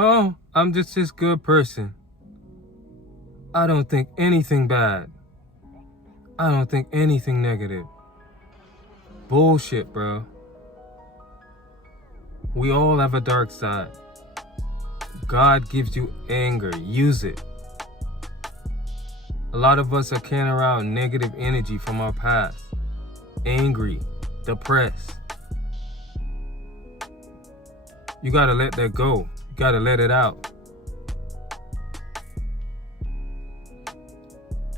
Oh, I'm just this good person. I don't think anything bad. I don't think anything negative. Bullshit, bro. We all have a dark side. God gives you anger. Use it. A lot of us are carrying around negative energy from our past. Angry, depressed. You gotta let that go. You gotta let it out.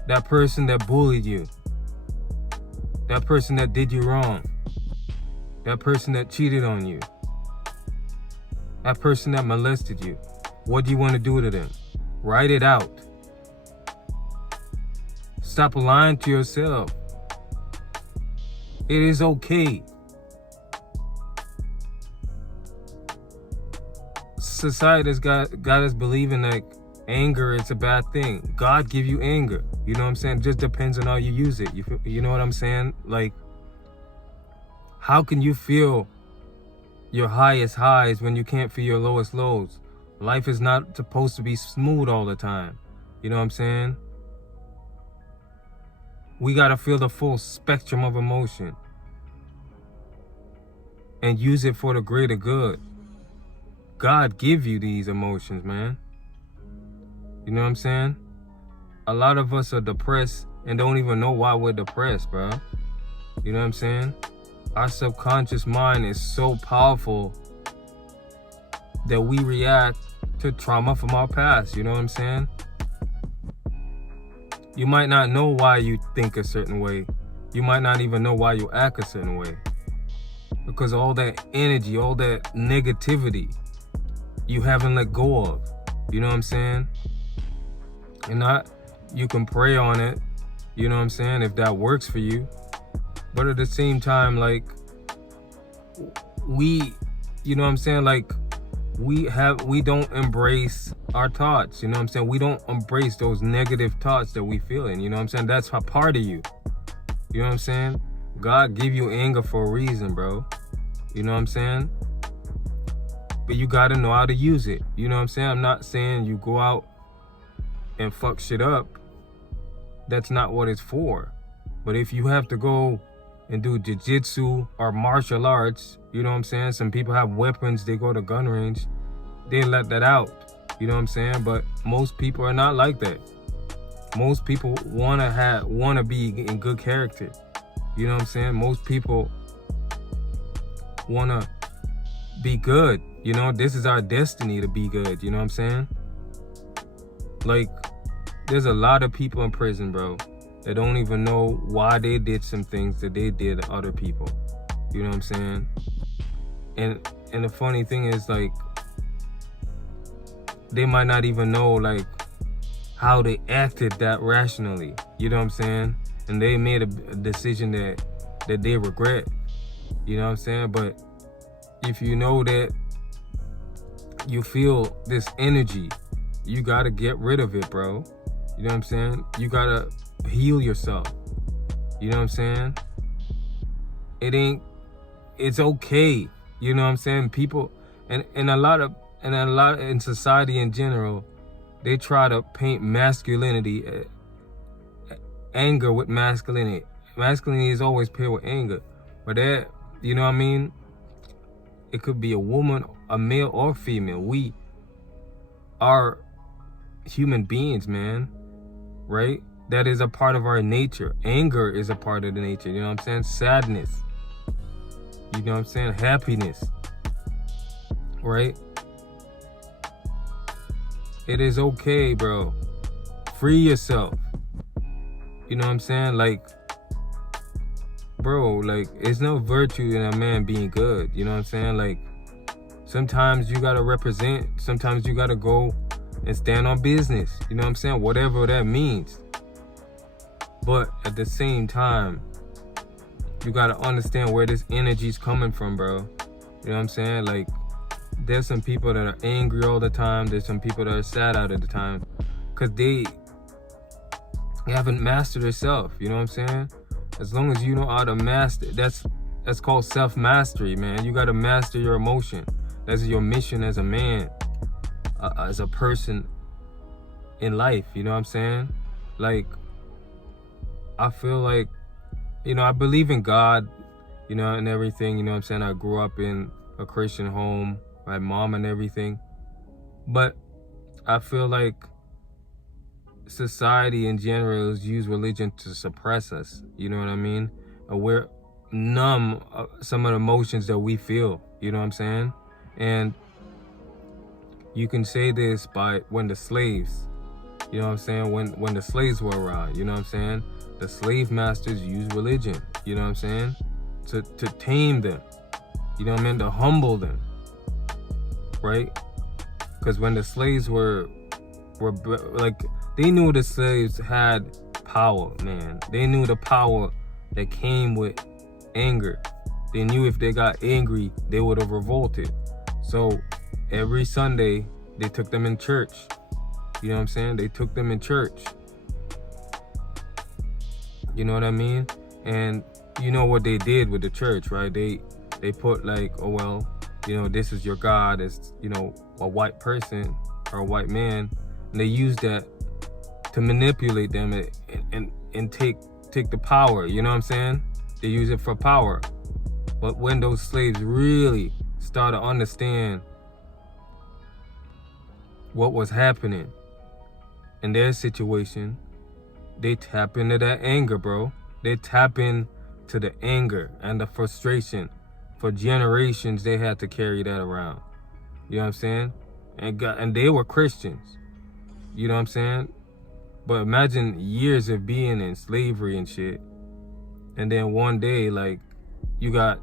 That person that bullied you. That person that did you wrong. That person that cheated on you. That person that molested you. What do you want to do to them? Write it out. Stop lying to yourself. It is okay. Society has got us believing like anger is a bad thing. God give you anger. You know what I'm saying? It just depends on how you use it. You know what I'm saying? Like, how can you feel your highest highs when you can't feel your lowest lows? Life is not supposed to be smooth all the time. You know what I'm saying? We gotta feel the full spectrum of emotion and use it for the greater good. God give you these emotions, man. You know what I'm saying? A lot of us are depressed and don't even know why we're depressed, bro. You know what I'm saying? Our subconscious mind is so powerful that we react to trauma from our past. You know what I'm saying? You might not know why you think a certain way. You might not even know why you act a certain way. Because all that energy, all that negativity, you haven't let go of. You know what I'm saying? You can pray on it. You know what I'm saying? If that works for you. But at the same time, like, you know what I'm saying? Like, we don't embrace our thoughts. You know what I'm saying? We don't embrace those negative thoughts that we feel in. You know what I'm saying? That's a part of you. You know what I'm saying? God give you anger for a reason, bro. You know what I'm saying? But you gotta know how to use it. You know what I'm saying? I'm not saying you go out and fuck shit up. That's not what it's for. But if you have to go and do jiu-jitsu or martial arts, you know what I'm saying? Some people have weapons, they go to gun range, they let that out. You know what I'm saying? But most people are not like that. Most people wanna be in good character. You know what I'm saying? Most people wanna be good. You know, this is our destiny to be good. You know what I'm saying? Like, there's a lot of people in prison, bro, that don't even know why they did some things that they did to other people. You know what I'm saying? And the funny thing is, like, they might not even know, like, how they acted that rationally. You know what I'm saying? And they made a decision that they regret. You know what I'm saying? But if you know that you feel this energy, you gotta get rid of it, bro. You know what I'm saying? You gotta heal yourself. You know what I'm saying? It's okay. You know what I'm saying? People, and a lot in society in general, they try to paint masculinity, anger with masculinity. Masculinity is always paired with anger. But that, you know what I mean? It could be a woman, a male or female. We are human beings, man. Right? That is a part of our nature. Anger is a part of the nature. You know what I'm saying? Sadness. You know what I'm saying? Happiness. Right? It is okay, bro. Free yourself. You know what I'm saying? Like, bro, like, it's no virtue in a man being good. You know what I'm saying? Like, sometimes you gotta represent. Sometimes you gotta go and stand on business. You know what I'm saying? Whatever that means. But at the same time, you gotta understand where this energy's coming from, bro. You know what I'm saying? Like, there's some people that are angry all the time. There's some people that are sad all the time. Because they haven't mastered themselves. You know what I'm saying? As long as you know how to master, that's called self-mastery, man. You gotta master your emotion. That's your mission as a man. as a person in life. You know what I'm saying? Like, I feel like, I believe in God, and everything. You know what I'm saying? I grew up in a Christian home, my mom and everything. But I feel like society in general has used religion to suppress us. You know what I mean? We're numb some of the emotions that we feel. You know what I'm saying? And you can say this by when the slaves, you know what I'm saying? When the slaves were around, you know what I'm saying? The slave masters used religion, you know what I'm saying? To tame them, you know what I mean? To humble them, right? Because when the slaves were like, they knew the slaves had power, man. They knew the power that came with anger. They knew if they got angry, they would have revolted. So every Sunday, they took them in church. You know what I'm saying? They took them in church. You know what I mean? And you know what they did with the church, right? They put like, oh, well, this is your God as, a white person or a white man. And they used that to manipulate them and take the power. You know what I'm saying? They use it for power. But when those slaves really started to understand what was happening in their situation, they tap into that anger, bro. They tap into the anger and the frustration. For generations, they had to carry that around. You know what I'm saying? And they were Christians. You know what I'm saying? But imagine years of being in slavery and shit. And then one day, like, you got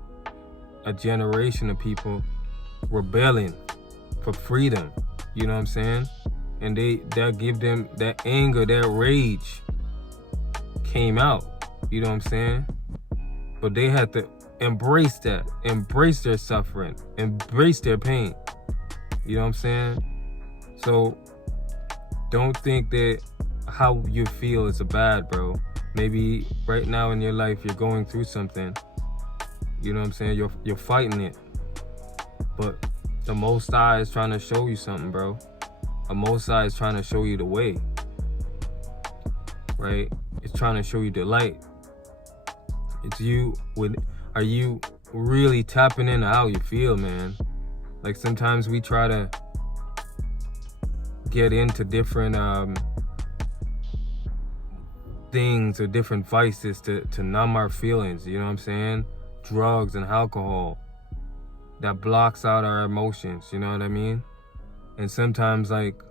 a generation of people rebelling for freedom. You know what I'm saying? And that give them that anger, that rage came out. You know what I'm saying? But they had to embrace that, embrace their suffering, embrace their pain. You know what I'm saying? So don't think that how you feel is bad, bro. Maybe right now in your life you're going through something. You know what I'm saying? You're fighting it. But the Most High is trying to show you something, bro. The Most High is trying to show you the way. Right? It's trying to show you the light. Are you really tapping into how you feel, man? Like, sometimes we try to get into different things or different vices to numb our feelings, you know what I'm saying? Drugs and alcohol that blocks out our emotions, you know what I mean? And sometimes, like,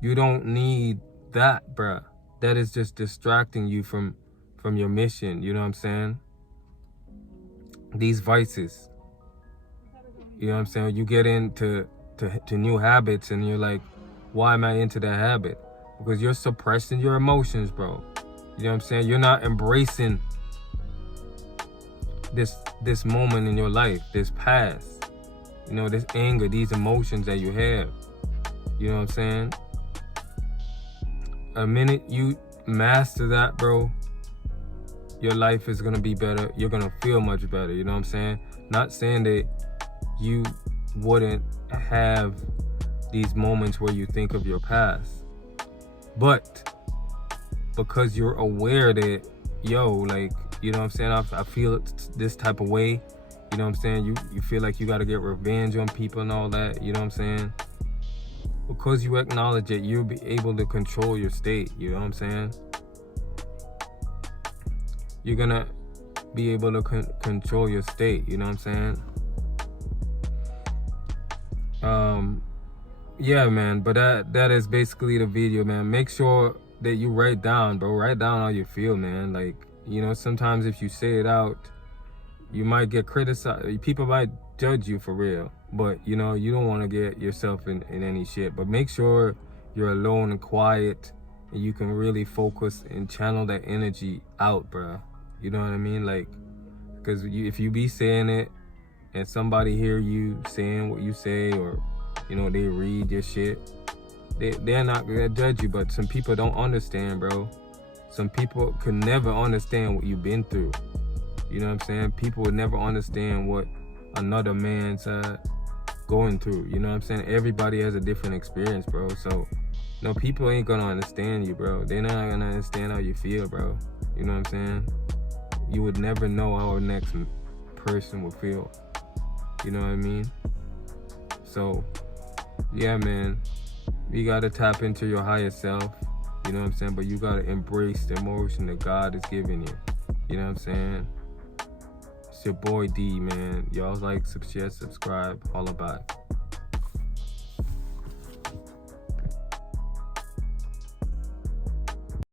you don't need that, bruh. That is just distracting you from your mission, you know what I'm saying? These vices, you know what I'm saying? You get into new habits and you're like, why am I into that habit? Because you're suppressing your emotions, bro. You know what I'm saying? You're not embracing this moment in your life, this past, this anger, these emotions that you have. You know what I'm saying? A minute you master that, bro, your life is gonna be better. You're gonna feel much better. You know what I'm saying? Not saying that you wouldn't have these moments where you think of your past, but because you're aware that, like, you know what I'm saying, I feel this type of way, you know what I'm saying, you feel like you got to get revenge on people and all that, you know what I'm saying, because you acknowledge it, you'll be able to control your state, you know what I'm saying. You're gonna be able to control your state, you know what I'm saying. Yeah, man, but that is basically the video, man. Make sure that you write down, bro. Write down how you feel, man. Like, sometimes if you say it out, you might get criticized. People might judge you for real, but you don't want to get yourself in any shit. But make sure you're alone and quiet, and you can really focus and channel that energy out, bro. You know what I mean? Like, because if you be saying it and somebody hear you saying what you say, or they read your shit, they're not gonna judge you. But some people don't understand, bro. Some people can never understand what you've been through. You know what I'm saying? People would never understand what another man's going through. You know what I'm saying? Everybody has a different experience, bro. So, no, people ain't gonna understand you, bro. They're not gonna understand how you feel, bro. You know what I'm saying? You would never know how a next person would feel. You know what I mean? So, yeah, man. You gotta tap into your higher self. You know what I'm saying? But you gotta embrace the emotion that God is giving you. You know what I'm saying? It's your boy D, man. Y'all like, share, subscribe, all about it.